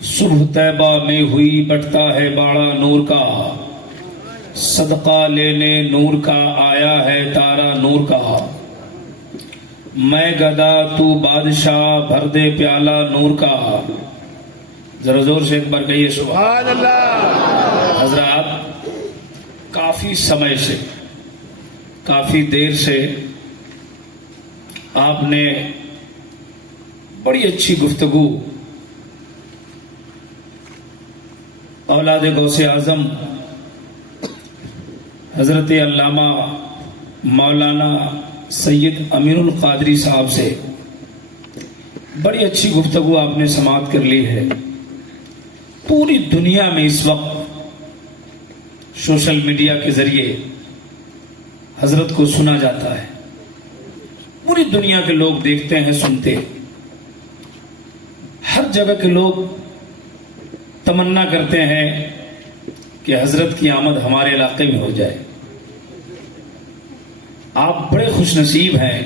صبح طیبہ میں ہوئی بٹتا ہے باڑا نور کا، صدقہ لینے نور کا آیا ہے تارا نور کا۔ میں گدا تو بادشاہ بھر دے پیالہ نور کا۔ ذرا زور سے ایک بار کہیے سبحان اللہ۔ حضرات، کافی سمے سے، کافی دیر سے آپ نے بڑی اچھی گفتگو اولاد غوث اعظم حضرت علامہ مولانا سید امین القادری صاحب سے بڑی اچھی گفتگو آپ نے سماعت کر لی ہے۔ پوری دنیا میں اس وقت سوشل میڈیا کے ذریعے حضرت کو سنا جاتا ہے، پوری دنیا کے لوگ دیکھتے ہیں، سنتے ہیں۔ ہر جگہ کے لوگ تمنا کرتے ہیں کہ حضرت کی آمد ہمارے علاقے میں ہو جائے۔ آپ بڑے خوش نصیب ہیں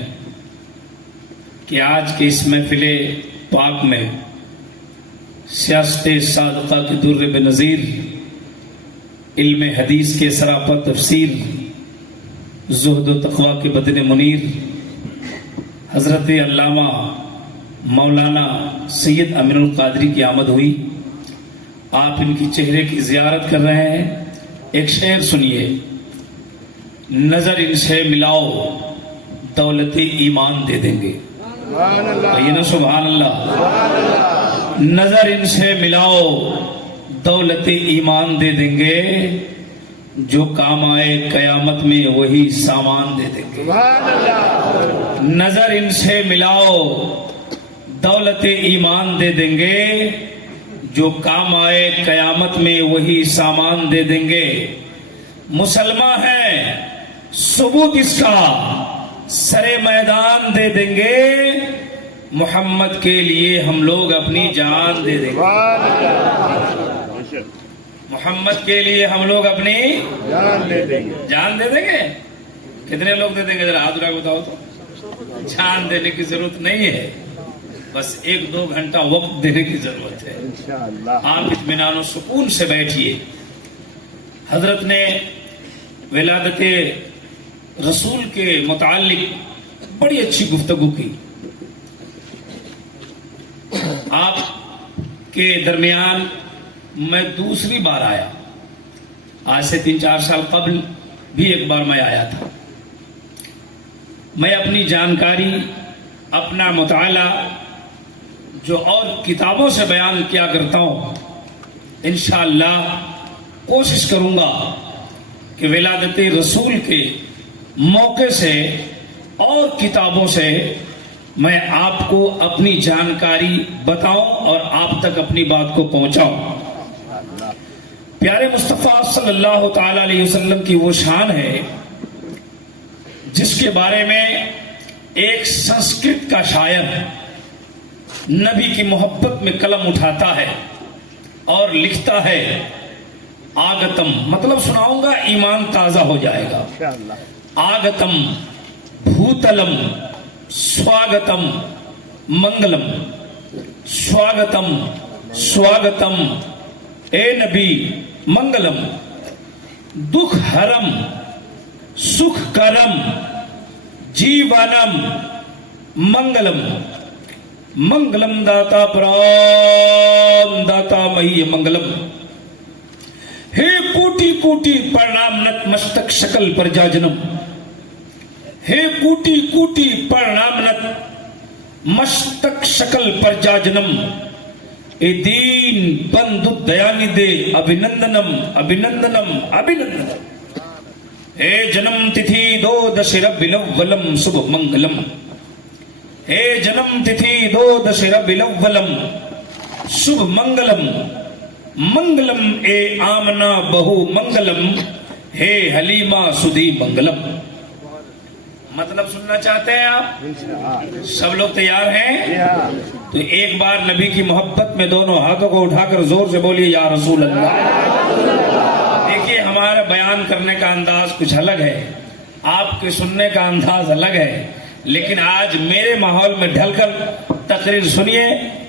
کہ آج کے اس محفل پاک میں سیاست صادقہ کے در بے نظیر، علم حدیث کے سراپا تفسیر، زہد و تقوی کے بدن منیر حضرت علامہ مولانا سید امین القادری کی آمد ہوئی۔ آپ ان کی چہرے کی زیارت کر رہے ہیں۔ ایک شعر سنیے: نظر ان سے ملاؤ دولت ایمان دے دیں گے۔ یہ نا سبحان اللہ۔ نظر ان سے ملاؤ دولت ایمان دے دیں گے، جو کام آئے قیامت میں وہی سامان دے دیں گے۔ نظر ان سے ملاؤ دولت ایمان دے دیں گے، جو کام آئے قیامت میں وہی سامان دے دیں گے۔ مسلمان ہے ثبوت اس کا سرے میدان دے دیں گے، محمد کے لیے ہم لوگ اپنی جان دے دیں گے۔ محمد کے لیے ہم لوگ اپنی جان دے دیں گے۔ کتنے لوگ دے دیں گے؟ ذرا ہاتھ اٹھا کے بتاؤ تو۔ جان دینے کی ضرورت نہیں ہے، بس 1-2 گھنٹہ وقت دینے کی ضرورت ہے۔ آپ اطمینان و سکون سے بیٹھیے۔ حضرت نے ولادت رسول کے متعلق بڑی اچھی گفتگو کی۔ آپ کے درمیان میں دوسری بار آیا، آج سے 3-4 سال قبل بھی ایک بار میں آیا تھا۔ میں اپنی جانکاری، اپنا مطالعہ جو اور کتابوں سے بیان کیا کرتا ہوں، انشاءاللہ کوشش کروں گا کہ ولادت رسول کے موقع سے اور کتابوں سے میں آپ کو اپنی جانکاری بتاؤں اور آپ تک اپنی بات کو پہنچاؤں۔ پیارے مصطفیٰ صلی اللہ تعالی علیہ وسلم کی وہ شان ہے جس کے بارے میں ایک سنسکرت کا شاعر نبی کی محبت میں قلم اٹھاتا ہے اور لکھتا ہے: آگتم، مطلب سناؤں گا، ایمان تازہ ہو جائے گا۔ آگتم بھوتلم سواگتم منگلم، سواگتم سواگتم اے نبی منگلم، دکھ ہرم سکھ کرم جیونم منگلم، منگلم داتا پرام داتا مہی منگلم، ہے کوٹی کوٹی پرنام نت مستک شکل پر جاجنم، ہے کوٹی کوٹی پرنام نت مستک شکل پر جاجنم، اے دین بندو دیانی دے ابھینندنم ابھینندنم ابھینندنم، ہے جنم تتھی دو دش ربی الاولم صبح منگلم، ہے جنم تتھی دو دش ربی الاولم صبح منگلم، منگلم اے آمنا بہو منگلم، ہے حلیمہ سدھی منگلم۔ مطلب سننا چاہتے ہیں آپ؟ سب لوگ تیار ہیں؟ تو ایک بار نبی کی محبت میں دونوں ہاتھوں کو اٹھا کر زور سے بولیے: یا رسول اللہ۔ دیکھیے، ہمارا بیان کرنے کا انداز کچھ الگ ہے، آپ کے سننے کا انداز الگ ہے، لیکن آج میرے ماحول میں ڈھل کر تقریر سنیے،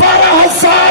12,000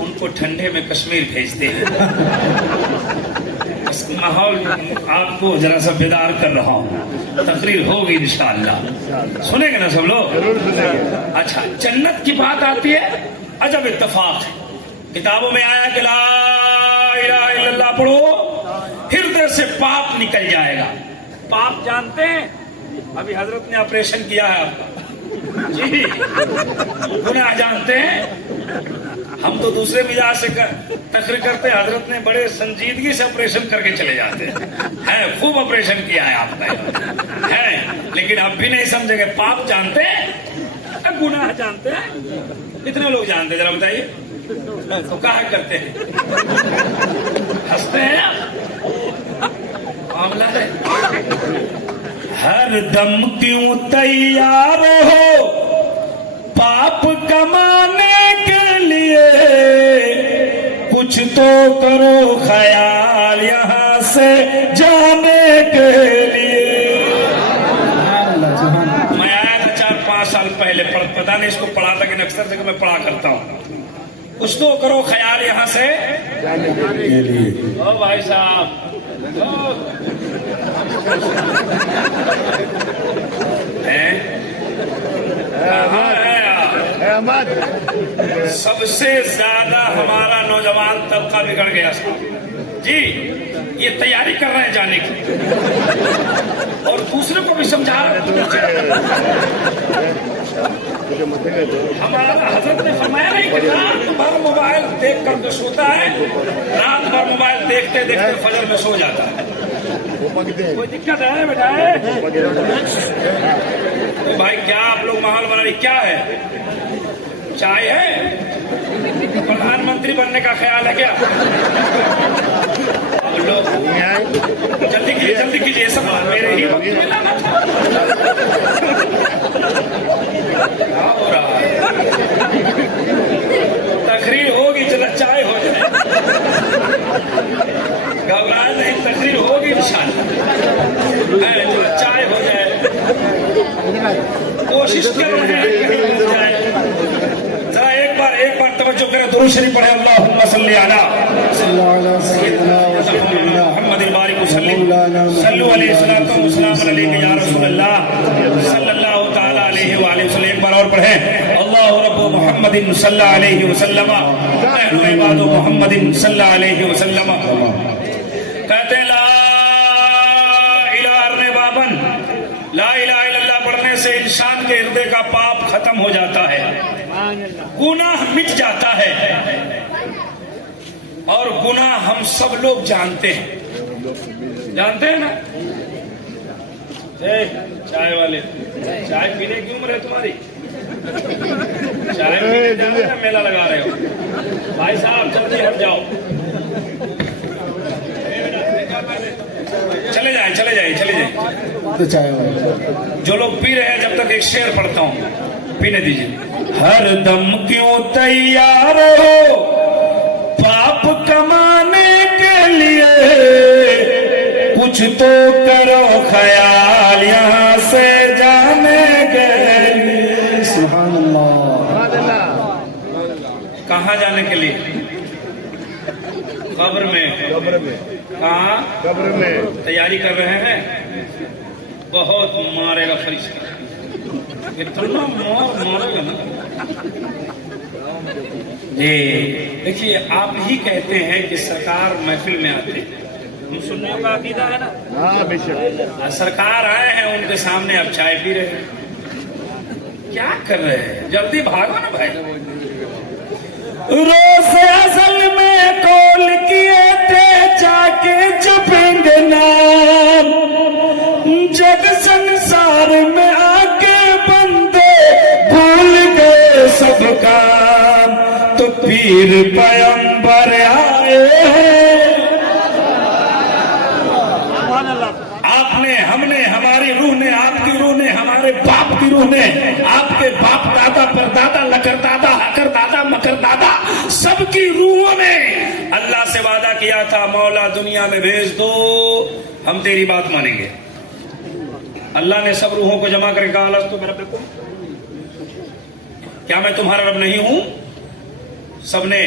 ان کو ٹھنڈے میں کشمیر بھیجتے ہیں. اس ماحول آپ کو ذرا سا بیدار کر رہا ہوں. تقریر ہوگی انشاءاللہ. سنیں گے نا سب لوگ؟ ضرور سنیں گے. اچھا جنت کی بات آتی ہے عجب اتفاق ہے. کتابوں میں آیا کہ لا الہ الا اللہ پڑھو ہردے سے پاپ نکل جائے گا. پاپ جانتے ہیں؟ ابھی حضرت نے آپریشن کیا ہے آپ کا. جی گناہ جانتے ہیں؟ ہم تو دوسرے مزاج سے تقریر کرتے ہیں. حضرت نے بڑے سنجیدگی سے آپریشن کر کے چلے جاتے ہیں. خوب آپریشن کیا ہے آپ کا ہے. لیکن اب بھی نہیں سمجھے گے. پاپ جانتے ہیں؟ گناہ جانتے ہیں؟ کتنے لوگ جانتے ہیں ذرا بتائیے. تو کہا کرتے ہیں ہنستے ہیں آپ. معاملہ ہے ہر دم کیوں تیار ہو پاپ کمانے کے لیے کچھ تو کرو خیال یہاں سے جانے کے لیے. میں آیا تھا 4-5 سال پہلے. پتہ نہیں اس کو پڑھا تھا کہ اکثر سے میں پڑھا کرتا ہوں. کچھ تو کرو خیال یہاں سے جانے کے لیے. او بھائی صاحب احمد سب سے زیادہ ہمارا نوجوان طبقہ بگڑ گیا جی. یہ تیاری کر رہے ہیں جانے کی اور دوسرے کو بھی سمجھا رہے ہیں. ہمارا حضرت نے فرمایا نہیں کہ رات بھر موبائل دیکھ کر جو سوتا ہے رات بھر موبائل دیکھتے دیکھتے فجر میں سو جاتا ہے. کوئی دقت ہے بیٹا؟ بھائی کیا آپ لوگ ماحول بنا رہی کیا ہے؟ چائے ہے؟ پردھان منتری بننے کا خیال ہے کیا؟ لوگ جلدی کیجیے سب میرے ہی وقت میں لانا تھا. کیا ہو رہا ہے؟ تقریر ہوگی چلا چائے ہو جائے. گھبرائے نہیں تقریر ہوگی انشاءاللہ. چلا چائے ہو جائے. کوشش کر رہے ہیں ذرا ایک بار توجہ کریں. درود شریف پڑھے. اللہم صلی علی محمد البارک وسلم صلو علیہ السلام علیہ یا رسول اللہ صلی اللہ تعالی علیہ وآلہ وسلم. ایک بار اور پڑھیں. اللہ رب محمد صلی علیہ وسلم اہل عباد محمد صلی علیہ وسلم. کہتے ہیں لا الہ الا بابن لا الہ الا اللہ پڑھنے سے انسان کے ہردے کا پاپ ختم ہو جاتا ہے. گناہ مٹ جاتا ہے. اور گناہ ہم سب لوگ جانتے ہیں. جانتے ہیں نا؟ چائے والے چائے پینے کی عمر ہے تمہاری؟ چائے پینے میلہ لگا رہے ہو بھائی صاحب. جلدی ہٹ جاؤ. چلے جائیں. جو لوگ پی رہے ہیں جب تک ایک شعر پڑھتا ہوں پینے دیجیے. ہر دم کیوں تیار ہو پاپ کمانے کے لیے کچھ تو کرو خیال یہاں سے جانے کے لیے. سبحان اللہ. کہاں جانے کے لیے؟ قبر میں. کہاں؟ قبر میں. تیاری کر رہے ہیں. بہت مارے گا فرشتہ. اتنا مارے گا نا. جی دیکھیے آپ ہی کہتے ہیں کہ سرکار محفل میں آتے ہیں. ہم سننے کا عقیدہ ہے نا. ہاں بے شک. سرکار آئے ہیں ان کے سامنے اب چائے پی رہے ہیں. کیا کر رہے ہیں؟ جلدی بھاگو نا بھائی. روز ازل میں کول کیے تھے جا کے جپیں نام جب سنسار میں آ کے بندے بھول گئے سب کام تو پیر پیغمبر آئے ہیں. ہم نے ہماری روح نے آپ کی روح نے ہمارے باپ کی روح نے آپ کے باپ دادا پر دادا لکر دادا حکر دادا مکر دادا سب کی روحوں نے اللہ سے وعدہ کیا تھا مولا دنیا میں بھیج دو ہم تیری بات مانیں گے. اللہ نے سب روحوں کو جمع کر کے کہا لستو بربکم کیا میں تمہارا رب نہیں ہوں؟ سب نے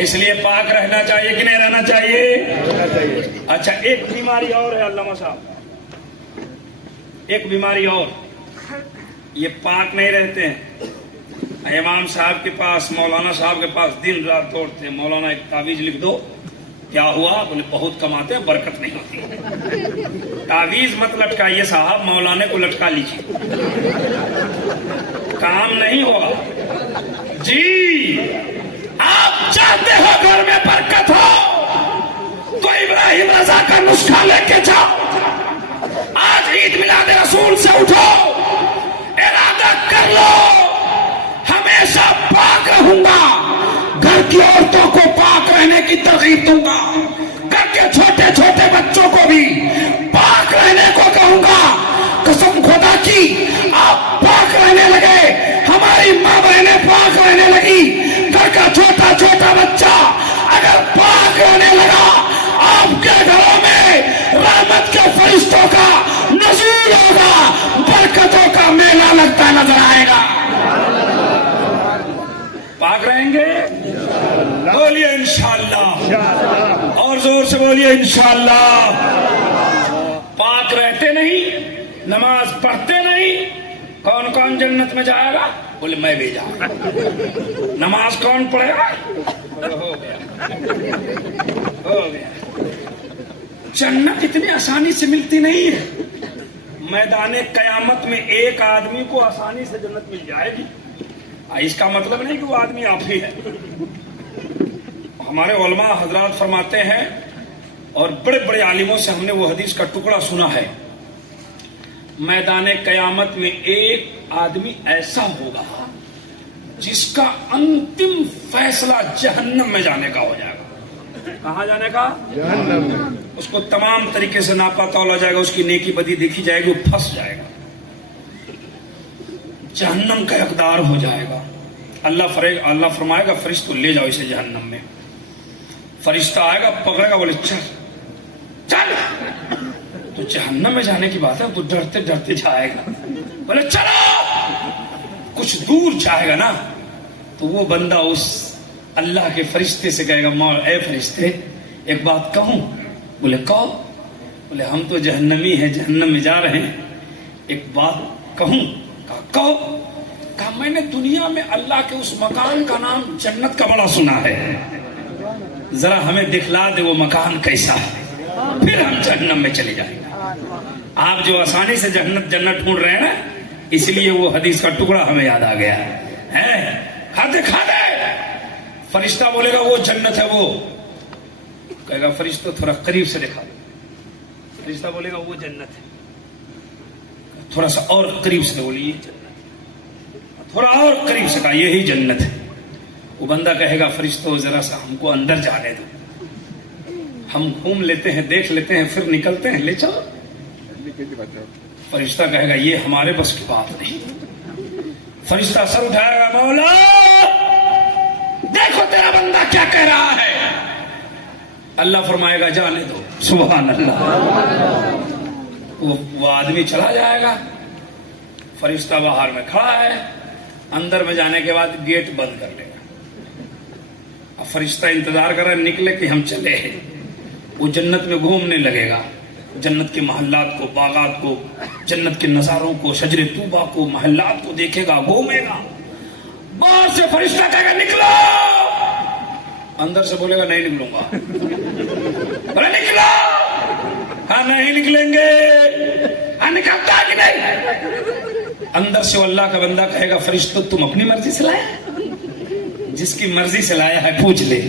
اس لیے پاک رہنا چاہیے کہ نہیں رہنا چاہیے؟ ہونا چاہیے. اچھا ایک بیماری اور ہے علامہ صاحب، ایک بیماری اور، یہ پاک نہیں رہتے ہیں. امام صاحب کے پاس، مولانا صاحب کے پاس دن رات دوڑتے ہیں، مولانا ایک تعویذ لکھ دو. کیا ہوا؟ بولے بہت کماتے ہیں، برکت نہیں ہوتی. تعویذ مت لٹکائیے صاحب، مولانا کو لٹکا لیجیے، کام نہیں ہوگا. جی آپ چاہتے ہو گھر میں برکت ہو تو ابراہیم رضا کا نسخہ لے کے جاؤ. آج عید میلاد رسول سے اٹھو، ارادہ کر لو ہمیشہ پاک رہوں گا، گھر کی عورتوں کو پاک رہنے کی ترغیب دوں گا، گھر کے چھوٹے چھوٹے بچوں کو بھی پاک رہنے کو کہوں گا. قسم خدا کی آپ پاک رہنے لگے، ہماری ماں بہنیں پاک رہنے لگی، گھر کا چھوٹا چھوٹا بچہ اگر پاک رہنے لگا، آپ کے گھروں میں رحمت کے فرشتوں کا نزول ہوگا، برکتوں کا میلہ لگتا نظر آئے گا. پاک رہیں گے؟ بولیے انشاءاللہ، اور زور سے بولیے انشاءاللہ. پاک رہتے نہیں، نماز پڑھتے نہیں، کون کون جنت میں جائے گا؟ بولے میں بھی جاؤں گا. نماز کون پڑھے گا؟ ہو گیا. جنت اتنی آسانی سے ملتی نہیں ہے. میدان قیامت میں ایک آدمی کو آسانی سے جنت مل جائے گی، اس کا مطلب نہیں کہ وہ آدمی آپ ہی ہے. ہمارے علماء حضرات فرماتے ہیں، اور بڑے بڑے عالموں سے ہم نے وہ حدیث کا ٹکڑا سنا ہے، میدان قیامت میں ایک آدمی ایسا ہوگا جس کا انتم فیصلہ جہنم میں جانے کا ہو جائے گا. کہاں جانے کا؟ جہنم. اس کو تمام طریقے سے ناپا تولا جائے گا، اس کی نیکی بدی دیکھی جائے گی، وہ پھنس جائے گا، جہنم کا حقدار ہو جائے گا. اللہ فرمائے گا فرشتوں لے جاؤ اسے جہنم میں. فرشتہ آئے گا، پکڑے گا، بولے چل چل. تو جہنم میں جانے کی بات ہے، وہ ڈرتے ڈرتے جائے گا، بولے چلو. کچھ دور جائے گا نا تو وہ بندہ اس اللہ کے فرشتے سے کہے گا، اے فرشتے ایک بات کہوں؟ بولے کہو. بولے ہم تو جہنمی ہیں، جہنم میں جا رہے ہیں، ایک بات کہوں؟ کہو. کہا میں نے دنیا میں اللہ کے اس مکان کا نام جنت کا بڑا سنا ہے، ذرا ہمیں دکھلا دے وہ مکان کیسا ہے، پھر ہم جہنم میں چلے جائیں گے. آپ جو آسانی سے جنت ڈھونڈ رہے ہیں نا، اس لیے وہ حدیث کا ٹکڑا ہمیں یاد آ گیا ہے. کھاتے کھاتے فرشتہ بولے گا وہ جنت ہے، وہ کہے گا فرشتہ تھوڑا قریب سے دکھا دو. فرشتہ بولے گا وہ جنت ہے، تھوڑا سا اور قریب سے بولیے جنت، تھوڑا اور قریب سے کہا یہی جنت ہے. وہ بندہ کہے گا فرشتوں ذرا سا ہم کو اندر جانے دو، ہم گھوم لیتے ہیں، دیکھ لیتے ہیں، پھر نکلتے ہیں، لے چلو. فرشتہ کہے گا یہ ہمارے بس کی بات نہیں. فرشتہ سر اٹھائے گا، مولا دیکھو تیرا بندہ کیا کہہ رہا ہے. اللہ فرمائے گا جانے دو. سبحان اللہ. وہ آدمی چلا جائے گا، فرشتہ باہر میں کھڑا ہے، اندر میں جانے کے بعد گیٹ بند کر لے گا. اب فرشتہ انتظار کر رہا ہے نکلے کہ ہم چلے. وہ جنت میں گھومنے لگے گا، جنت کے محلات کو، باغات کو، جنت کے نظاروں کو، شجر طوبہ کو، محلات کو دیکھے گا، گھومے گا. باہر سے فرشتہ کہے گا نکلو. اندر سے بولے گا نہیں نکلوں گا. بولے نکلو. ہاں نہیں نکلیں گے. ہاں نکلتا کہ نہیں؟ اندر سے وہ اللہ کا بندہ کہے گا فرشتوں تم اپنی مرضی سے لائے؟ جس کی مرضی سے لایا ہے پوچھ لے،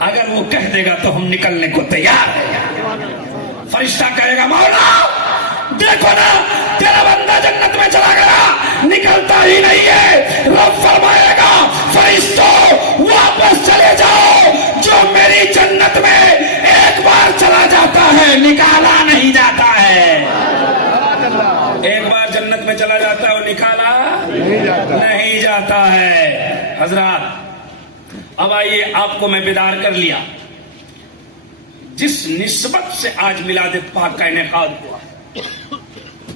اگر وہ کہہ دے گا تو ہم نکلنے کو تیار ہیں. فرشتہ کہے گا مولا دیکھو نا تیرا بندہ جنت میں چلا گیا، نکلتا ہی نہیں ہے. رب فرمائے گا فرشتوں واپس چلے جاؤ، جو میری جنت میں ایک بار چلا جاتا ہے نکالا نہیں جاتا ہے. ایک بار جنت میں چلا جاتا ہے اور نکالا نہیں جاتا ہے. حضرات اب آئیے آپ کو میں بیدار کر لیا. جس نسبت سے آج میلاد پاک کا انعقاد ہوا،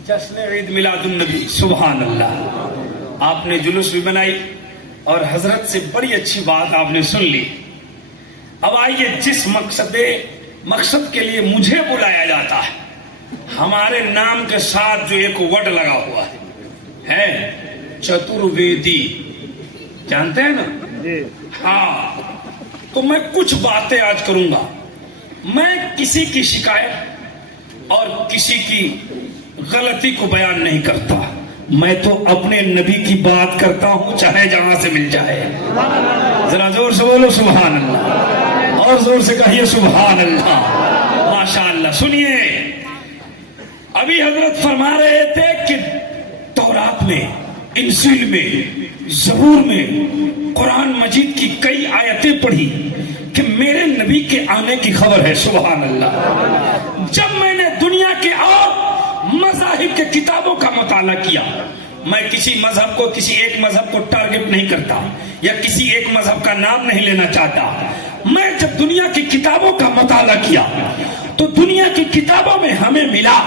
جشن عید میلاد النبی، سبحان اللہ. آپ نے جلوس بھی بنائی اور حضرت سے بڑی اچھی بات آپ نے سن لی. اب آئیے جس مقصد کے لیے مجھے بلایا جاتا ہے، ہمارے نام کے ساتھ جو ایک ورڈ لگا ہوا ہے چترویدی، جانتے ہیں نا؟ ہاں، تو میں کچھ باتیں آج کروں گا. میں کسی کی شکایت اور کسی کی غلطی کو بیان نہیں کرتا، میں تو اپنے نبی کی بات کرتا ہوں، چاہے جہاں سے مل جائے. ذرا زور سے بولو سبحان اللہ، اور زور سے کہیے سبحان اللہ. ماشاء اللہ. سنیے، ابھی حضرت فرما رہے تھے کہ تورات میں، انجیل میں، زبور میں، قرآن مجید کی کئی آیتیں پڑھی کہ میرے نبی کے آنے کی خبر ہے. سبحان اللہ. جب میں نے دنیا کے اور مذاہب کے کتابوں کا مطالعہ کیا، میں کسی مذہب کو، کسی ایک مذہب کو ٹارگٹ نہیں کرتا یا کسی ایک مذہب کا نام نہیں لینا چاہتا. میں جب دنیا کی کتابوں کا مطالعہ کیا تو دنیا کی کتابوں میں ہمیں ملا،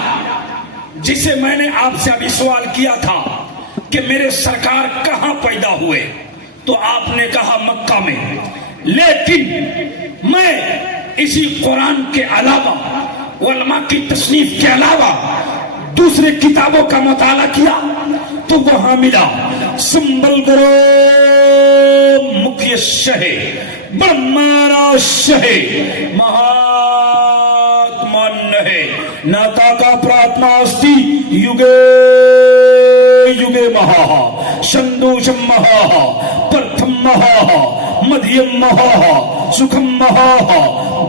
جسے میں نے آپ سے ابھی سوال کیا تھا کہ میرے سرکار کہاں پیدا ہوئے، تو آپ نے کہا مکہ میں. لیکن میں اسی قرآن کے علاوہ، علماء کی تصنیف کے علاوہ دوسرے کتابوں کا مطالعہ کیا تو وہاں ملا سنبل گرو مکھیہ شہے برہمارا شہے مہاتما نہے ناتا کا پراتما استی یوگے یوگے مہا شندوشم مہا پرتھم مہا مدھیم مہا سکھم مہا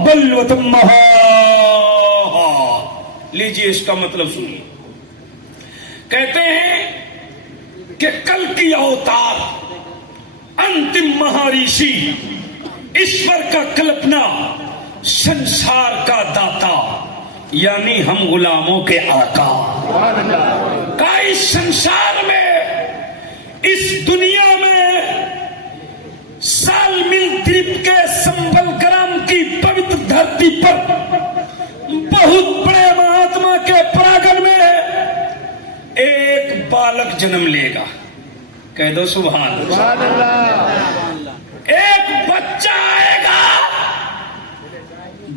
بلوتم مہا. لیجئے اس کا مطلب سنیے. کہتے ہیں کہ کل کی اوتار انتم مہارشی ایشور کا کلپنا سنسار کا داتا، یعنی ہم غلاموں کے آقا کا اس سنسار میں، اس دنیا میں سال مل دریپ کے سنبل گرام کی پوتر دھرتی پر بہت بڑے مہاتما کے پراگن میں ایک بالک جنم لے گا. کہہ دو سبحان اللہ. ایک بچہ آئے گا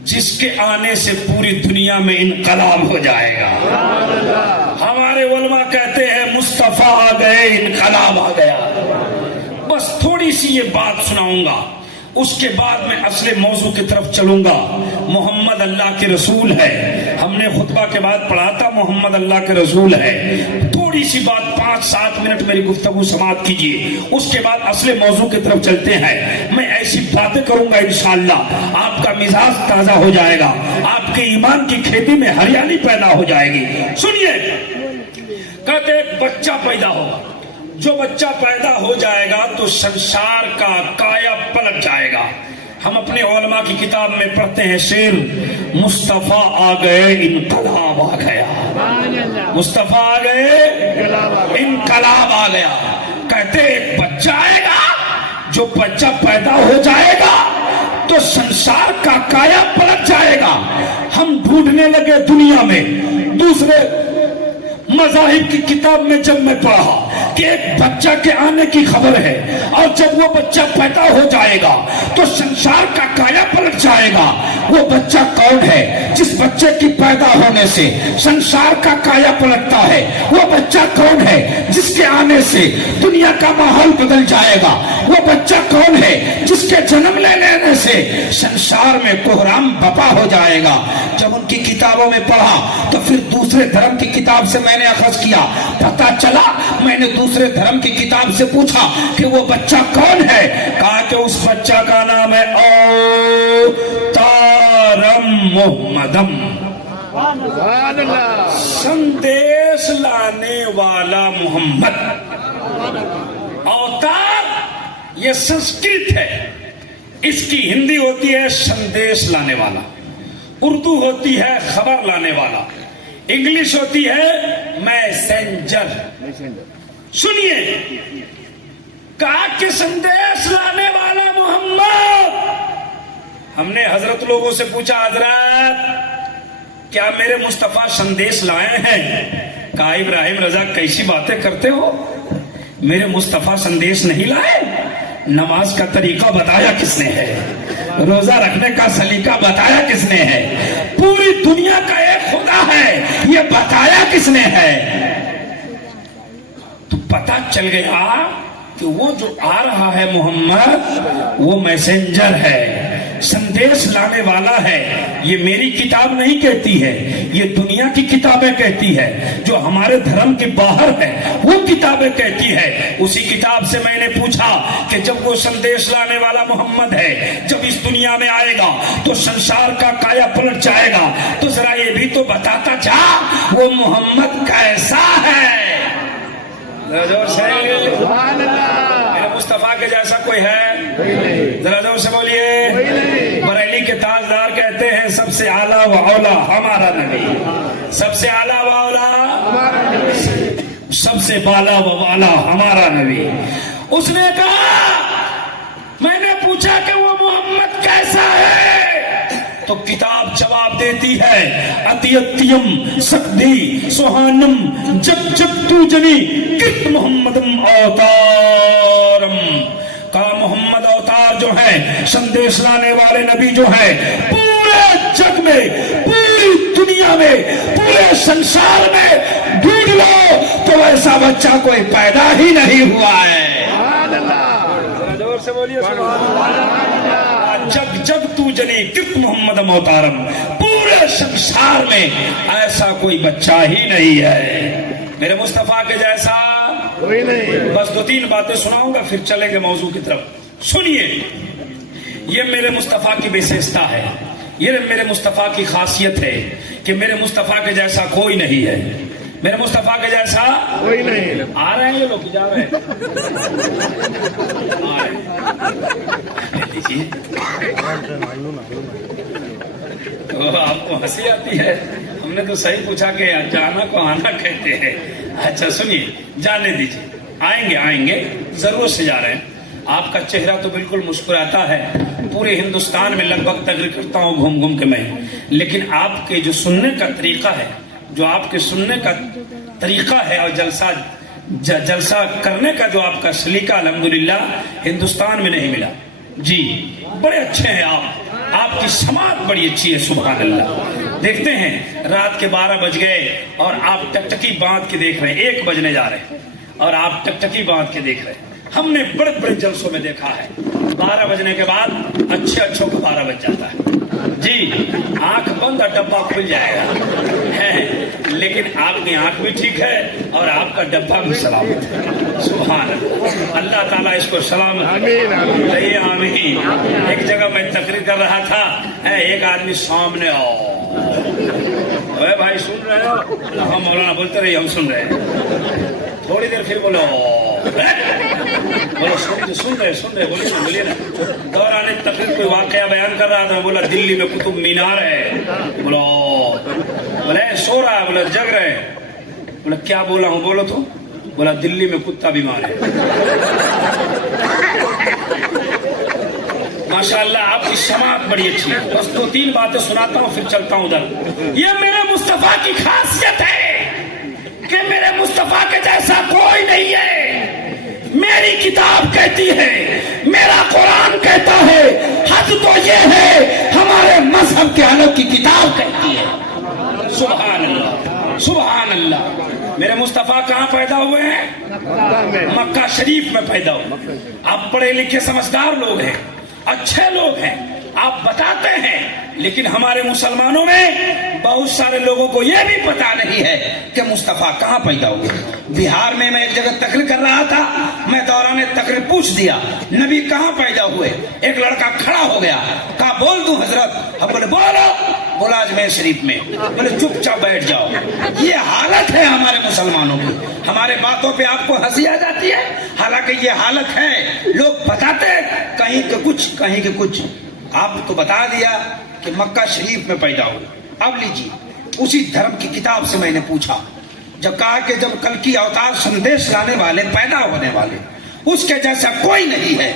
جس کے آنے سے پوری دنیا میں انقلاب ہو جائے گا. ہمارے علماء کہتے ہیں مصطفیٰ آ گئے، انقلاب آ گیا. بس تھوڑی سی یہ بات سناؤں گا، اس کے بعد میں اصل موضوع کی طرف چلوں گا. محمد اللہ کے رسول ہے، ہم نے خطبہ کے بعد پڑھا تھا محمد اللہ کے رسول ہے. تھوڑی سی بات 5-7 منٹ میری گفتگو سماعت کیجیے، اس کے بعد اصل موضوع کی طرف چلتے ہیں. میں ایسی باتیں کروں گا انشاءاللہ آپ کا مزاج تازہ ہو جائے گا، آپ کے ایمان کی کھیتی میں ہریالی پیدا ہو جائے گی. سنیے، کہتے ایک بچہ پیدا ہوگا، جو بچہ پیدا ہو جائے گا تو سنسار کا کایا پلٹ جائے گا. ہم اپنے علماء کی کتاب میں پڑھتے ہیں شعر، مصطفیٰ آ گئے انقلاب آ گیا. مصطفیٰ آ گئے انقلاب آ گیا. کہتے ایک بچہ آئے گا، جو بچہ پیدا ہو جائے گا تو سنسار کا کایا پلٹ جائے گا. ہم ڈھونڈنے لگے دنیا میں، دوسرے مذاہب کی کتاب میں جب میں پڑھا کہ ایک بچہ کے آنے کی خبر ہے اور جب وہ بچہ پیدا ہو جائے گا تو سنسار کا کایا پلٹ جائے گا. وہ بچہ کون ہے جس بچے کی پیدا ہونے سے سنسار کا کایا پلٹتا ہے؟ وہ بچہ کون ہے جس کے آنے سے دنیا کا ماحول بدل جائے گا؟ وہ بچہ کون ہے جس کے جنم لینے سے سنسار میں کوہرام بپا ہو جائے گا؟ جب ان کی کتابوں میں پڑھا تو پھر دوسرے دھرم کی کتاب سے میں نے اخذ کیا، پتہ چلا. میں نے دوسرے دھرم کی کتاب سے پوچھا کہ وہ بچہ کون ہے؟ کہا کہ اس بچہ کا نام ہے اوتارم محمدم، سندیش لانے والا محمد. اوتار یہ سنسکرت ہے، اس کی ہندی ہوتی ہے سندیش لانے والا، اردو ہوتی ہے خبر لانے والا، انگلش ہوتی ہے میسنجر. سنیے، کہا کہ سندیش لانے والا محمد. ہم نے حضرت لوگوں سے پوچھا حضرت کیا میرے مصطفیٰ سندیش لائے ہیں؟ کہا ابراہیم رضا کیسی باتیں کرتے ہو، میرے مصطفیٰ سندیش نہیں لائے. نماز کا طریقہ بتایا کس نے ہے؟ روزہ رکھنے کا سلیقہ بتایا کس نے ہے؟ پوری دنیا کا ایک خدا ہے، یہ بتایا کس نے ہے؟ تو پتہ چل گیا کہ وہ جو آ رہا ہے محمد، وہ میسنجر ہے، سندیش لانے والا ہے۔ یہ میری کتاب نہیں کہتی ہے، یہ دنیا کی کتابیں کہتی ہے، جو ہمارے دھرم کے باہر ہے وہ کتابیں کہتی ہے۔ اسی کتاب سے میں نے پوچھا کہ جب وہ سندیش لانے والا محمد ہے، جب اس دنیا میں آئے گا تو سنسار کا کایا پلٹ جائے گا، تو ذرا یہ بھی تو بتاتا جا وہ محمد کیسا ہے۔ سبحان اللہ، میرے مصطفیٰ کے جیسا کوئی ہے؟ ذرا زور سے بولیے۔ بریلی کے تاجدار کہتے ہیں سب سے اعلیٰ و اولا ہمارا نبی، سب سے اعلیٰ و اولا، سب سے بالا و والا ہمارا نبی۔ اس نے کہا، میں نے پوچھا کہ وہ محمد کیسا ہے، تو کتاب جواب دیتی ہے، اتیم سکدی سہانم جب جب تو جنی کت محمدم اوتارم۔ کہا محمد اوتار جو ہے، سندیش لانے والے نبی جو ہے، پورے جگ میں، پوری دنیا میں، پورے سنسار میں ڈھونڈ لو تو ایسا بچہ کوئی پیدا ہی نہیں ہوا ہے۔ سبحان اللہ، ذرا زور سے بولیے سبحان اللہ۔ جگ جگ تو جنی کت محمد موتارم، پورے سنسار میں ایسا کوئی بچہ ہی نہیں ہے میرے مصطفیٰ کے جیسا کوئی نہیں۔ بس 2-3 باتیں سناؤں گا پھر چلیں گے موضوع کی طرف۔ سنیے، یہ میرے مصطفیٰ کی وشیشتا ہے، یہ میرے مصطفیٰ کی خاصیت ہے کہ میرے مصطفیٰ کے جیسا کوئی نہیں ہے، میرے مصطفیٰ کے جیسا کوئی نہیں۔ آ رہے ہیں یہ لوگ جا رہے ہیں؟ تو آپ کو ہنسی آتی ہے، ہم نے تو صحیح پوچھا کہ جانا کو آنا کہتے ہیں۔ اچھا سنیے، جانے دیجیے، آئیں گے ضرور سے جا رہے ہیں۔ آپ کا چہرہ تو بالکل مسکراتا ہے، پورے ہندوستان میں لگ بھگ تقریر کرتا ہوں گھوم گھوم کے میں، لیکن آپ کے جو سننے کا طریقہ ہے، جو آپ کے سننے کا طریقہ ہے اور جلسہ کرنے کا جو آپ کا سلیقہ الحمدللہ ہندوستان میں نہیں ملا۔ جی بڑے اچھے ہیں آپ کی سماعت بڑی اچھی ہے، سبحان اللہ۔ دیکھتے ہیں رات کے 12 بج گئے اور آپ ٹکٹکی باندھ کے دیکھ رہے ہیں، 1 بجنے جا رہے ہیں اور آپ ٹکٹکی باندھ کے دیکھ رہے ہیں۔ ہم نے بڑے بڑے جلسوں میں دیکھا ہے 12 بجنے کے بعد اچھوں کو 12 بج جاتا ہے، جی آنکھ بند اور ڈبہ کھل جائے گا، لیکن آپ کی آنکھ بھی ٹھیک ہے اور آپ کا ڈبہ بھی سلامت ہے، سبحان اللہ۔ اللہ تعالیٰ اس کو سلامت کہیے آمین۔ ایک جگہ میں تقریر کر رہا تھا، ایک آدمی سامنے اے بھائی سن رہے ہو؟ ہم مولانا بولتے رہیے، ہم سن رہے ہیں۔ تھوڑی دیر پھر بولو سن رہے بولیے نا۔ دوران تقریر کوئی واقعہ بیان کر رہا تھا، بولا دلی میں قطب مینار ہے، بولے سو رہا ہے، بولا جگ رہے، بولا کیا بولا ہوں، بولو تو، بولا دلی میں کتا بیمار ہے۔ ماشاءاللہ آپ کی سماعت بڑی اچھی ہے۔ بس 2-3 باتیں سناتا ہوں پھر چلتا ہوں ادھر۔ یہ میرے مصطفیٰ کی خاصیت ہے کہ میرے مصطفیٰ کے جیسا کوئی نہیں ہے۔ میری کتاب کہتی ہے، میرا قرآن کہتا ہے، حد تو یہ ہے ہمارے مذہب کے الگ کی کتاب کہتی ہے۔ سبحان اللہ، سبحان اللہ۔ میرے مصطفیٰ کہاں پیدا ہوئے ہیں؟ مکہ شریف میں پیدا ہوئے۔ آپ پڑھے لکھے سمجھدار لوگ ہیں، اچھے لوگ ہیں، آپ بتاتے ہیں، لیکن ہمارے مسلمانوں میں بہت سارے لوگوں کو یہ بھی پتا نہیں ہے کہ مصطفیٰ کہاں پیدا ہوئے۔ بہار میں ایک جگہ تقریر کر رہا تھا، میں دوران تقریر پوچھ دیا نبی کہاں پیدا ہوئے۔ ایک لڑکا کھڑا ہو گیا، کہا بول دوں حضرت؟ ہم بولے بولو، بولا اجمیر شریف میں۔ بولے چپ چاپ بیٹھ جاؤ۔ یہ حالت ہے ہمارے مسلمانوں کی، ہمارے باتوں پہ آپ کو ہنسی آ جاتی ہے، حالانکہ یہ حالت ہے۔ لوگ بتاتے کہیں کہ کچھ کہیں کہ کچھ۔ آپ کو بتا دیا کہ مکہ شریف میں پیدا ہوئے۔ اب لیجیے، اسی دھرم کی کتاب سے میں نے پوچھا، جب کہا کہ جب کل کی اوتار سندیش لانے والے پیدا ہونے والے، اس کے جیسا کوئی نہیں ہے،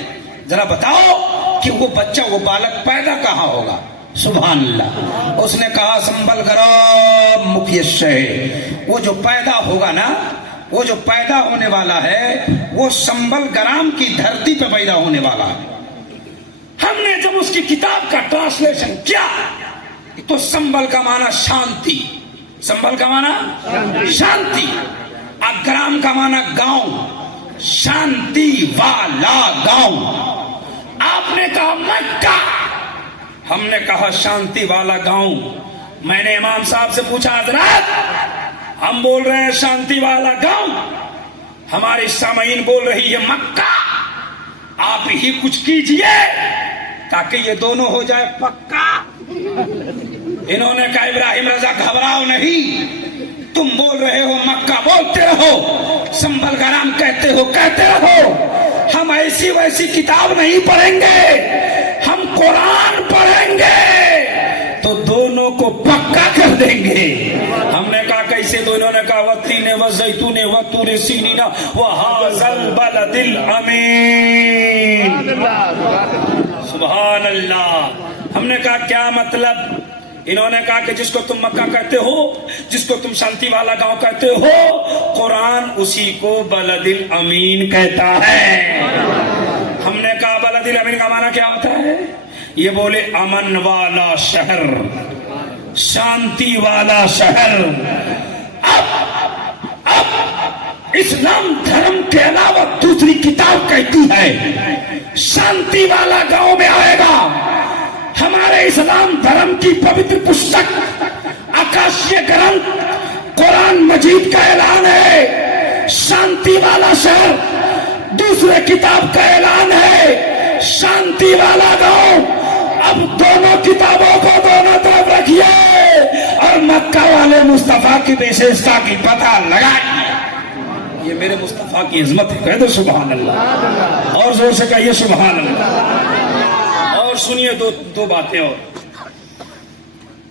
ذرا بتاؤ کہ وہ بچہ، وہ بالک پیدا کہاں ہوگا؟ سبحان اللہ۔ اس نے کہا سنبل گرام مکھیش ہے، وہ جو پیدا ہوگا نا، وہ جو پیدا ہونے والا ہے وہ سنبل گرام کی دھرتی پہ پیدا ہونے والا ہے۔ ہم ہم نے جب اس کی کتاب کا ٹرانسلیشن کیا تو سنبل کا معنی شانتی، سنبل کا معنی شانتی، اگرام کا معنی گاؤں، شانتی والا گاؤں۔ آپ نے کہا مکہ، ہم نے کہا شانتی والا گاؤں۔ میں نے امام صاحب سے پوچھا حضرات ہم بول رہے ہیں شانتی والا گاؤں، ہماری سامعین بول رہی ہے مکہ، آپ ہی کچھ کیجئے تاکہ یہ دونوں ہو جائے پکا۔ انہوں نے کہا ابراہیم رضا گھبراؤ نہیں، تم بول رہے ہو مکہ بولتے رہو، سنبل گرام کہتے رہو، ہم ایسی ویسی کتاب نہیں پڑھیں گے، ہم قرآن پڑھیں گے تو دونوں کو پکا کر دیں گے۔ ہم نے کہا کیسے؟ تو انہوں نے کہا والتین والزیتون والطور سینین وہذا البلد الامین۔ سبحان اللہ۔ ہم نے کہا کیا مطلب؟ انہوں نے کہا کہ جس کو تم مکہ کہتے ہو، جس کو تم شانتی والا گاؤں کہتے ہو، قرآن اسی کو بلد الامین کہتا ہے۔ ہم نے کہا بلد الامین کا معنی کیا ہوتا ہے؟ یہ بولے امن والا شہر، شانتی والا شہر۔ اب اسلام دھرم کے علاوہ دوسری کتاب کہتی ہے شانتی والا گاؤں میں آئے گا۔ ہمارے اسلام دھرم کی پوتر پستک آکاشیہ گرنتھ قرآن مجید کا اعلان ہے شانتی والا شہر، دوسرے کتاب کا اعلان ہے شانتی والا گاؤں۔ اب دونوں کتابوں کو دونوں طرف رکھیے اور مکہ والے مصطفیٰ کی وشیشتا کی پتہ لگائیے۔ یہ میرے مصطفیٰ کی عظمت ہے، کہہ دو سبحان اللہ، اور زور سے کہیے سبحان اللہ۔ اور سنیے دو باتیں اور،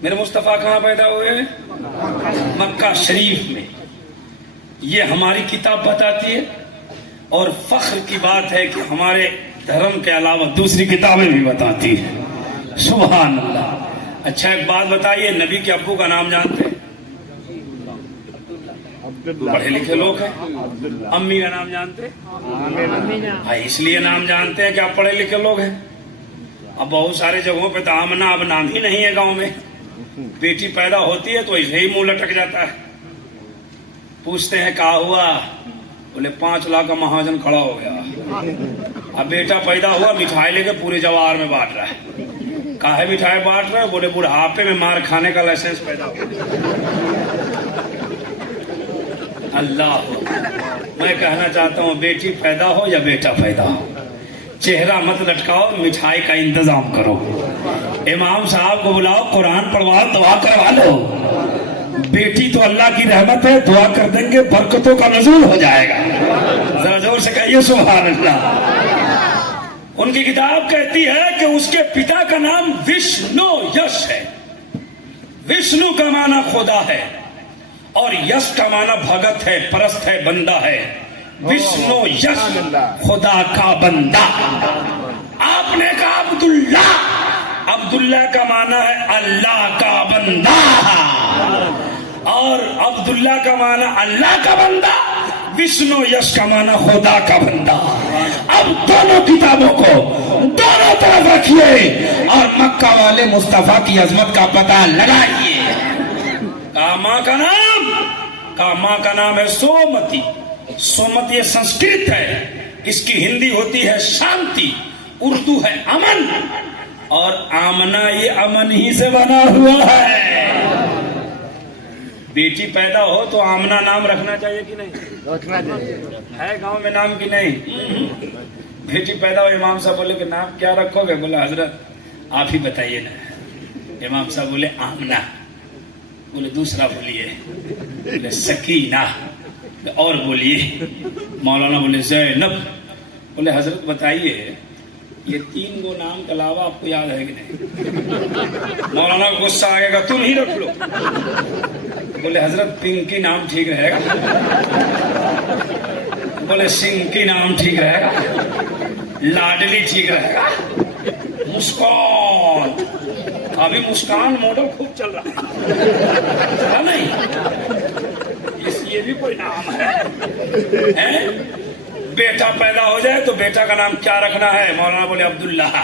میرے مصطفیٰ کہاں پیدا ہوئے؟ مکہ شریف میں۔ یہ ہماری کتاب بتاتی ہے، اور فخر کی بات ہے کہ ہمارے دھرم کے علاوہ دوسری کتابیں بھی بتاتی ہیں۔ سبحان اللہ۔ اچھا ایک بات بتائیے، نبی کے ابو کا نام جانتے ہیں؟ پڑھے لکھے لوگ ہیں۔ امی کا نام جانتے ہیں؟ اس لیے نام جانتے ہیں کہ آپ پڑھے لکھے لوگ ہیں۔ اب بہت سارے جگہوں پہ تو آمنہ اب نام ہی نہیں ہے گاؤں میں، بیٹی پیدا ہوتی ہے تو ایسے ہی منہ لٹک جاتا ہے۔ پوچھتے ہیں کہا ہوا؟ بولے 5 لاکھ کا مہاجن کھڑا ہو گیا۔ اب بیٹا پیدا ہوا، مٹھائی لے کے پورے جوار میں بانٹ رہا ہے۔ کہا ہے مٹھائی بانٹ رہے؟ بولے بڑھاپے میں مار کھانے کا لائسنس پیدا ہو گیا۔ اللہ، میں کہنا چاہتا ہوں بیٹی پیدا ہو یا بیٹا پیدا ہو، چہرہ مت لٹکاؤ، مٹھائی کا انتظام کرو، امام صاحب کو بلاؤ، قرآن پڑھواؤ، دعا کروا لو۔ بیٹی تو اللہ کی رحمت ہے، دعا کر دیں گے برکتوں کا نزول ہو جائے گا۔ ذرا زور سے کہیے سبحان اللہ۔ ان کی کتاب کہتی ہے کہ اس کے پتا کا نام وشنو یش ہے۔ وشنو کا معنی خدا ہے اور یش کا معنی بھگت ہے، پرست ہے، بندہ ہے۔ وشنو یش، خدا کا بندہ۔ آپ نے کہا عبداللہ، عبداللہ کا معنی ہے اللہ کا بندہ، اور عبداللہ کا معنی اللہ کا بندہ، وشنو یش کا معنی خدا کا بندہ۔ اب دونوں کتابوں کو دونوں طرف رکھیے اور مکہ والے مصطفیٰ کی عظمت کا پتہ لگائیے۔ کہا ماں کا نام؟ کہا ماں کا نام ہے سومتی۔ سومتی یہ سنسکرت ہے، اس کی ہندی ہوتی ہے شانتی، اردو ہے امن، اور آمنہ یہ امن ہی سے بنا ہوا ہے۔ بیٹی پیدا ہو تو آمنہ نام رکھنا چاہیے کہ نہیں؟ رکھنا چاہیے۔ ہے گاؤں میں نام کی نہیں؟ بیٹی پیدا ہو، امام صاحب بولے کہ نام کیا رکھو گے؟ بولا حضرت آپ ہی بتائیے نا۔ امام صاحب بولے آمنہ، بولے دوسرا بولیے، بولے سکینہ، اور بولیے۔ مولانا بولے زینب۔ بولے حضرت بتائیے یہ 3 گو نام کے علاوہ آپ کو یاد ہے کہ نہیں؟ مولانا کو غصہ آئے گا، تم ہی رکھ لو۔ بولے حضرت پنکی نام ٹھیک رہے گا؟ بولے سنکی نام ٹھیک رہے گا؟ لاڈلی ٹھیک رہے گا؟ مسکان، ابھی مسکان ماڈل خوب چل رہا ہے نہیں؟ یہ بھی کوئی نام ہے؟ بیٹا پیدا ہو جائے تو بیٹا کا نام کیا رکھنا ہے؟ مولانا بولے عبداللہ۔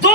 2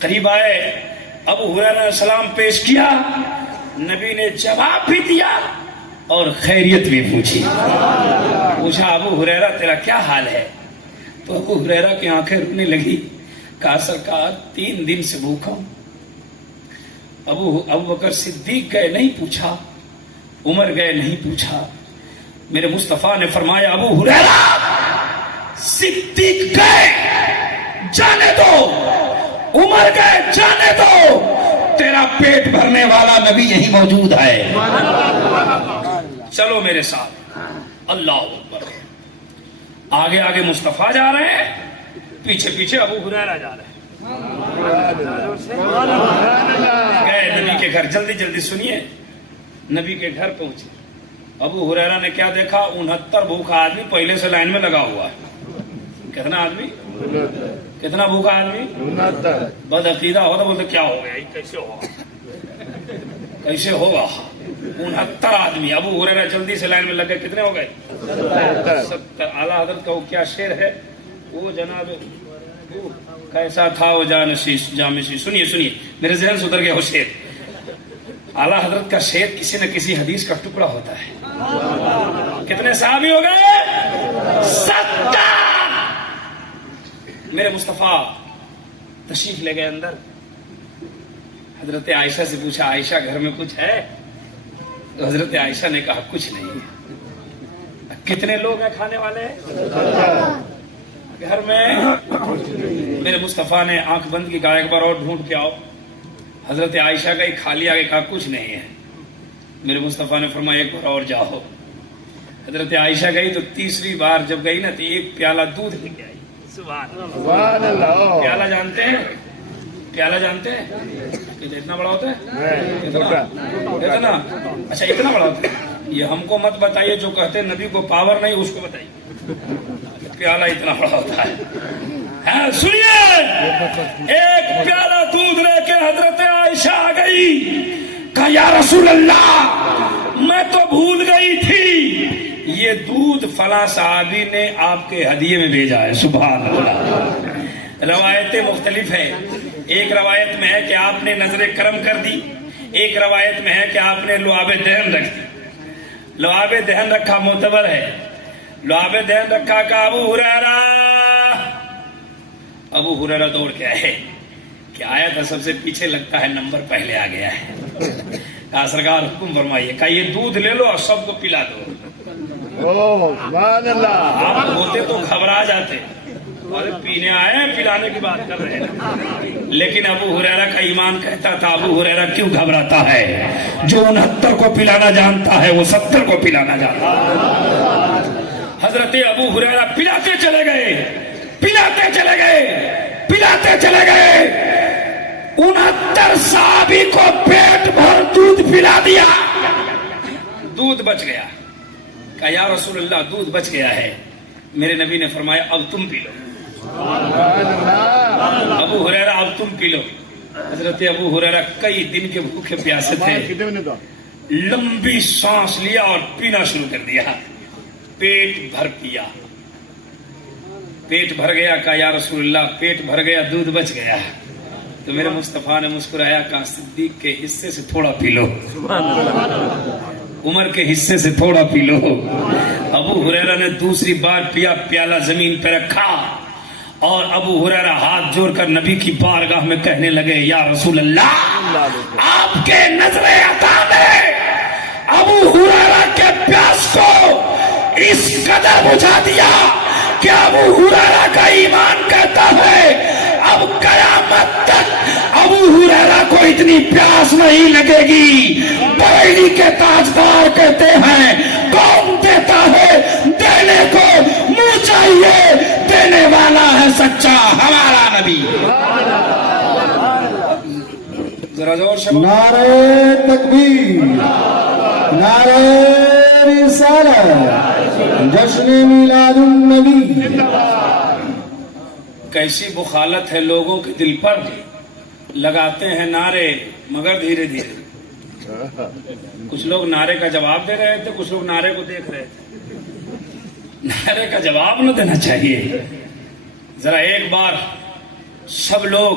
قریب آئے, ابو ہریرہ نے سلام پیش کیا, نبی نے جواب بھی دیا اور خیریت بھی پوچھی. پوچھا ابو ہریرہ تیرا کیا حال ہے؟ تو ابو ہریرہ کی آنکھیں رکنے لگی. کہا سرکار 3 دن سے بھوکا ہوں. ابو بکر صدیق گئے نہیں پوچھا, عمر گئے نہیں پوچھا. میرے مصطفیٰ نے فرمایا ابو ہریرہ صدیق گئے جانے دو, عمر گئے جانے دو, تیرا پیٹ بھرنے والا نبی یہی موجود ہے. چلو میرے ساتھ. اللہ اکبر. آگے آگے مصطفیٰ جا رہے ہیں, پیچھے پیچھے ابو ہریرہ جا رہے ہیں. گئے نبی کے گھر. جلدی جلدی سنیے. نبی کے گھر پہنچے. ابو ہریرہ نے کیا دیکھا؟ 69 بھوکا آدمی پہلے سے لائن میں لگا ہوا ہے. کتنا آدمی؟ کتنا بھوکا آدمی؟ بد عقیدہ ہوتا بولتے کیا ہو گیا, کیسے ہوگا, کیسے ہوگا؟ 69 آدمی. ابو ہریرہ جلدی سے لائن میں لگ گئے. کتنے ہو گئے؟ 70. اعلیٰ حضرت کا وہ کیا شعر ہے, وہ جناب کیسا تھا وہ جامشی. سنیے سنیے, میرے ذہن سے اتر گیا وہ شعر. اعلیٰ حضرت کا شعر کسی نہ کسی حدیث کا ٹکڑا ہوتا ہے. کتنے صحابی ہو گئے؟ 70. میرے مصطفیٰ تشریف لے گئے اندر. حضرت عائشہ سے پوچھا عائشہ گھر میں کچھ ہے؟ تو حضرت عائشہ نے کہا کچھ نہیں ہے. کتنے لوگ ہیں کھانے والے گھر میں؟ میرے مصطفیٰ نے آنکھ بند کی, کہا ایک بار اور ڈھونڈ کے آؤ. حضرت عائشہ گئی, خالی آگے, کہا کچھ نہیں ہے. میرے مصطفیٰ نے فرمایا ایک بار اور جاؤ. حضرت عائشہ گئی تو تیسری بار جب گئی نا تو ایک پیالہ دودھ لے کے آئی. سبحان اللہ. پیالہ جانتے ہیں؟ پیالہ جانتے ہیں اتنا بڑا ہوتا ہے؟ اتنا اچھا اتنا بڑا ہوتا ہے. یہ ہم کو مت بتائیے, جو کہتے ہیں نبی کو پاور نہیں اس کو بتائیے. پیالہ اتنا بڑا ہوتا ہے. ہاں سنیے, ایک پیالہ دودھ لے کے حضرت عائشہ آ گئی. کہا یا رسول اللہ میں تو بھول گئی تھی, یہ دودھ فلاں صحابی نے آپ کے ہدیے میں بھیجا ہے. سبحان اللہ. روایتیں مختلف ہیں. ایک روایت میں ہے کہ آپ نے نظر کرم کر دی, ایک روایت میں ہے کہ آپ نے لعاب دہن رکھ دی. لعاب دہن رکھا معتبر ہے. لعاب دہن رکھا کہ ابو ہریرہ. ابو ہریرہ دوڑ کے آئے کہ آیا تھا سب سے پیچھے, لگتا ہے نمبر پہلے آ گیا ہے. کہا سرکار حکم فرمائیے. کہا یہ دودھ لے لو اور سب کو پلا دو. آپ ہوتے تو گھبرا جاتے, اور پینے آئے ہیں پلانے کی بات کر رہے ہیں. لیکن ابو ہریرہ کا ایمان کہتا تھا ابو ہریرہ کیوں گھبراتا ہے؟ جو 69 کو پلانا جانتا ہے وہ 70 کو پلانا جانتا ہے. حضرت ابو ہریرہ پلاتے چلے گئے, پلاتے چلے گئے, پلاتے چلے گئے. 69 صحابی کو پیٹ بھر دودھ پلا دیا. دودھ بچ گیا. کہا یا رسول اللہ دودھ بچ گیا ہے. میرے نبی نے فرمایا اب تم پی لو. ابو ہریرہ اب تم پی لو. حضرت ابو ہریرہ کئی دن کے بھوکے پیاسے تھے. لمبی سانس لیا اور پینا شروع کر دیا. پیٹ بھر پیا. پیٹ بھر گیا. کہا یا رسول اللہ پیٹ بھر گیا, دودھ بچ گیا. تو میرے مصطفیٰ نے مسکرایا, کہا صدیق کے حصے سے تھوڑا پی لو, عمر کے حصے سے تھوڑا پی لو. ابو ہریرہ نے دوسری بار پیا. پیالہ زمین پہ رکھا اور ابو ہریرہ ہاتھ جوڑ کر نبی کی بارگاہ میں کہنے لگے یا رسول اللہ آپ کے نظر عطا نے ابو ہریرہ کے پیاس کو اس قدر بجھا دیا کہ ابو ہریرہ کا ایمان کہتا ہے اب قیامت تک ابو ہریرہ کو اتنی پیاس نہیں لگے گی. بریلی کے تاجدار کہتے ہیں کون دیتا ہے دینے کو منہ چاہیے, دینے والا ہے سچا ہمارا نبی. نعرہ تکبیر, نعرہ رسالت, جشن میلاد النبی. کیسی بخالت ہے لوگوں کے دل پر, لگاتے ہیں نعرے مگر دھیرے دھیرے. کچھ لوگ نعرے کا جواب دے رہے تھے, کچھ لوگ نعرے کو دیکھ رہے تھے. نعرے کا جواب نہ دینا چاہیے. ذرا ایک بار سب لوگ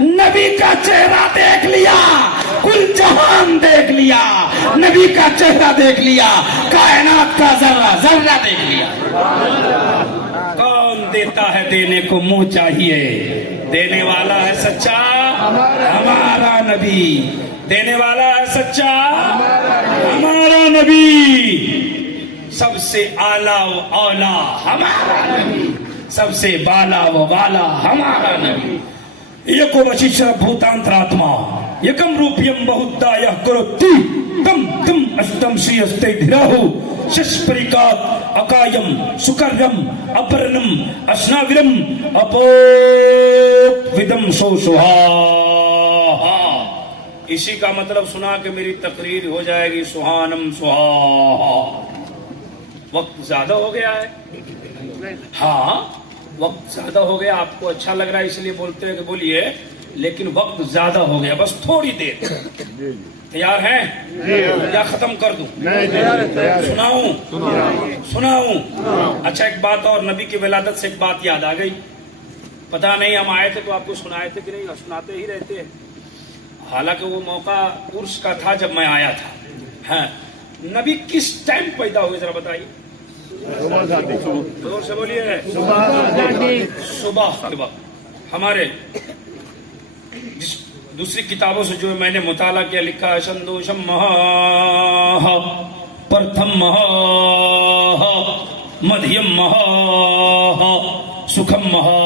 نبی کا چہرہ دیکھ لیا کل جہان دیکھ لیا, نبی کا چہرہ دیکھ لیا کائنات کا ذرہ ذرہ دیکھ لیا. کون دیتا ہے دینے کو منہ چاہیے, دینے والا ہے سچا ہمارا نبی, دینے والا ہے سچا ہمارا نبی. سب سے اعلیٰ و اولا ہمارا نبی, سب سے بالا و بالا ہمارا نبی. یکو وشیشر بھوتانتراتما یکم روپیم بہتا یہ کرتی تم تم اشتم شری استے دھراہو ششپریکات اکایم سکرم اپرنم اشناورم اپوت ودم سو سہا. اسی کا مطلب سنا کہ میری تقریر ہو جائے گی سہانم سہا. وقت زیادہ ہو گیا ہے, ہاں وقت زیادہ ہو گیا, آپ کو اچھا لگ رہا ہے اس لیے بولتے ہیں کہ بولیے, لیکن وقت زیادہ ہو گیا, بس تھوڑی دیر. تیار ہیں یا ختم کر دوں؟ سناؤں. اچھا ایک بات اور, نبی کی ولادت سے ایک بات یاد آ گئی. پتہ نہیں ہم آئے تھے تو آپ کو سنائے تھے کہ نہیں, سناتے ہی رہتے ہیں. حالانکہ وہ موقع عرس کا تھا جب میں آیا تھا. ہاں, نبی کس ٹائم پیدا ہوئے ذرا بتائیے, زور سے بولیے. صبح کے وقت. ہمارے جس دوسری کتابوں سے جو میں نے مطالعہ کیا لکھا ہے شندوشم مہا پرتھم مہا مدھیم مہا سکھم مہا.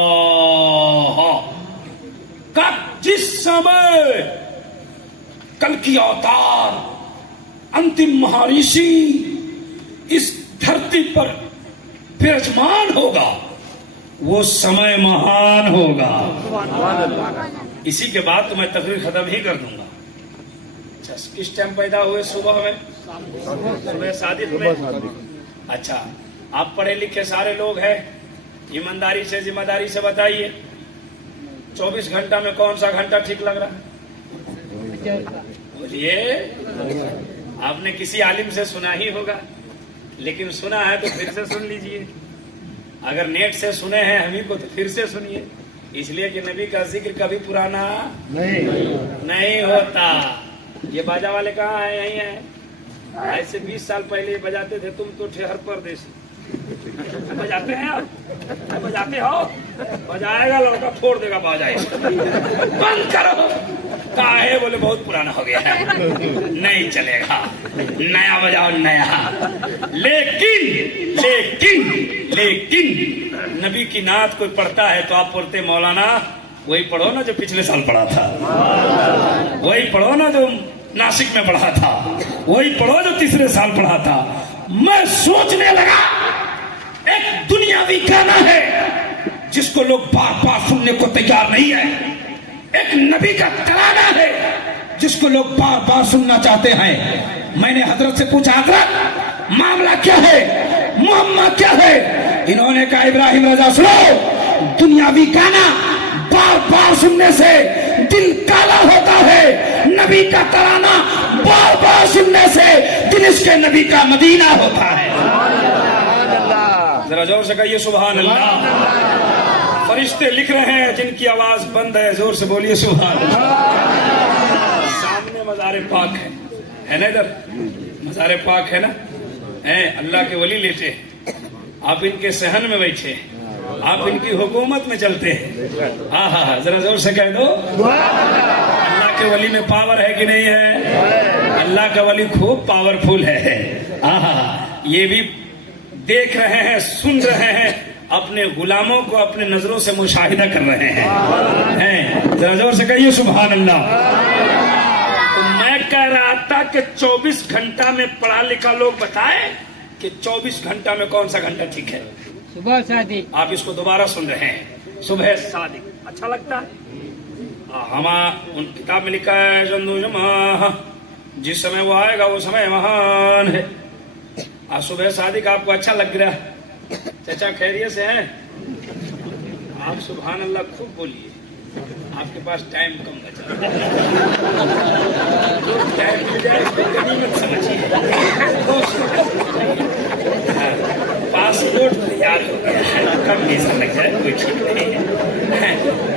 جس سمے کل کی اوتار انتم مہارشی اس دھرتی پر برجمان ہوگا وہ سمے مہان ہوگا. اسی کے بعد تو میں تقریر ختم ہی کر دوں گا. اچھا کس ٹائم پیدا ہوئے؟ صبح میں, صبح صادق میں. اچھا آپ پڑھے لکھے سارے لوگ ہیں, ایمانداری سے ذمہ داری سے بتائیے 24 گھنٹہ میں کون سا گھنٹہ ٹھیک لگ رہا ہے؟ بولیے. آپ نے کسی عالم سے سنا ہی ہوگا, لیکن سنا ہے تو پھر سے سن لیجئے. اگر نیٹ سے سنے ہیں ہمیں کو تو پھر سے سنیے, اس لیے کہ نبی کا ذکر کبھی پرانا نہیں ہوتا. یہ باجا والے کہاں ہیں؟ یہیں ہیں. ایسے 20 سال پہلے بجاتے تھے, تم تو تھے ہر پردیسی. بجاتے ہیں آپ, بجاتے ہو, بجائے گا لڑکا پھوڑ دے گا باجائے. بند کرو. کاہے بولے بہت پرانا ہو گیا ہے, نہیں چلے گا, نیا بجاؤ نیا. لیکن لیکن لیکن نبی کی نعت کوئی پڑھتا ہے تو آپ پڑھتے مولانا وہی پڑھو نا جو پچھلے سال پڑھا تھا, وہی پڑھو نا جو ناسک میں پڑھا تھا, وہی پڑھو جو تیسرے سال پڑھا تھا. میں سوچنے لگا ایک دنیاوی گانا ہے جس کو لوگ بار بار سننے کو تیار نہیں ہے, ایک نبی کا ترانہ ہے جس کو لوگ بار بار سننا چاہتے ہیں. میں نے حضرت سے پوچھا, حضرت معاملہ کیا ہے, محمد کیا ہے؟ انہوں نے کہا ابراہیم رضا سنو, دنیاوی گانا بار بار سننے سے دل کالا ہوتا ہے, نبی کا ترانہ بار بار سننے سے دل اس کے نبی کا مدینہ ہوتا ہے. ذرا زور سے کہیے سبحان اللہ. فرشتے لکھ رہے ہیں جن کی آواز بند ہے, زور سے بولیے سبحان اللہ. سامنے مزار پاک ہے نا, ادھر مزار پاک ہے نا, اللہ کے ولی لیٹے, آپ ان کے صحن میں بیٹھے, آپ ان کی حکومت میں چلتے ہیں. ہاں ہاں ذرا زور سے کہہ دو اللہ کے ولی میں پاور ہے کہ نہیں ہے؟ اللہ کا ولی خوب پاورفل ہے. یہ بھی دیکھ رہے ہیں, سن رہے ہیں, اپنے غلاموں کو اپنے نظروں سے مشاہدہ کر رہے ہیں. ذرا زور سے کہیے سبحان اللہ. تو میں کہہ رہا تھا کہ 24 گھنٹہ میں پڑھا لکھا لوگ بتائیں کہ 24 گھنٹہ میں کون سا گھنٹہ ٹھیک ہے؟ صبح صادق. آپ اس کو دوبارہ سن رہے ہیں, صبح صادق. اچھا لگتا ہے؟ ان کتاب میں لکھا ہے جس سمے وہ آئے گا وہ سمے مہان ہے. صبح صادق آپ کو اچھا لگ رہا ہے؟ چچا خیریت سے ہیں آپ؟ سبحان اللہ خوب بولیے, آپ کے پاس ٹائم کم بچا, ٹائم مل جائے اس کو غنیمت سمجھیے. پاسپورٹ تیار ہو گیا ہے, کم ویزا لگ جائے کوئی ٹھیک نہیں ہے.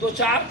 2-4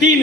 3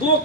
2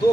2